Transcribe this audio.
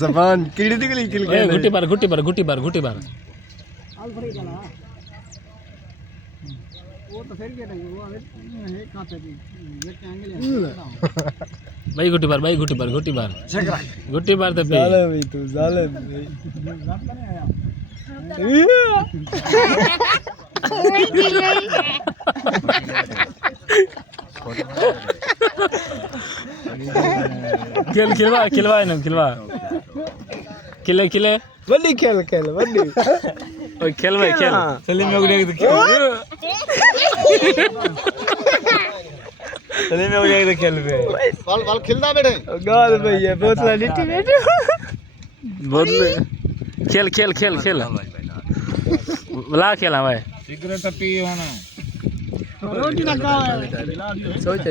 जबान कीड़ी निकली किल के गुटी बार गुटी बार गुटी बार गुटी बार वो तो फिर क्या वो है कहां पे ये एंगल है भाई गुटी बार गुटी बार गुटी बार तो पे जाले भाई तू जाले भाई खिलवा ना खिलवा खिले बड़ी खेल बड़ी ओए खेल भाई खेल सलीम में उड़े तो खेल सलीम में उड़े तो खेल पे बाल खिलदा बेटे गाल भाई ये बोतला लिट्टी बेटे बहुत खेल बुला खेला भाई सिगरेट पी होना रोटी ना खाओ सोच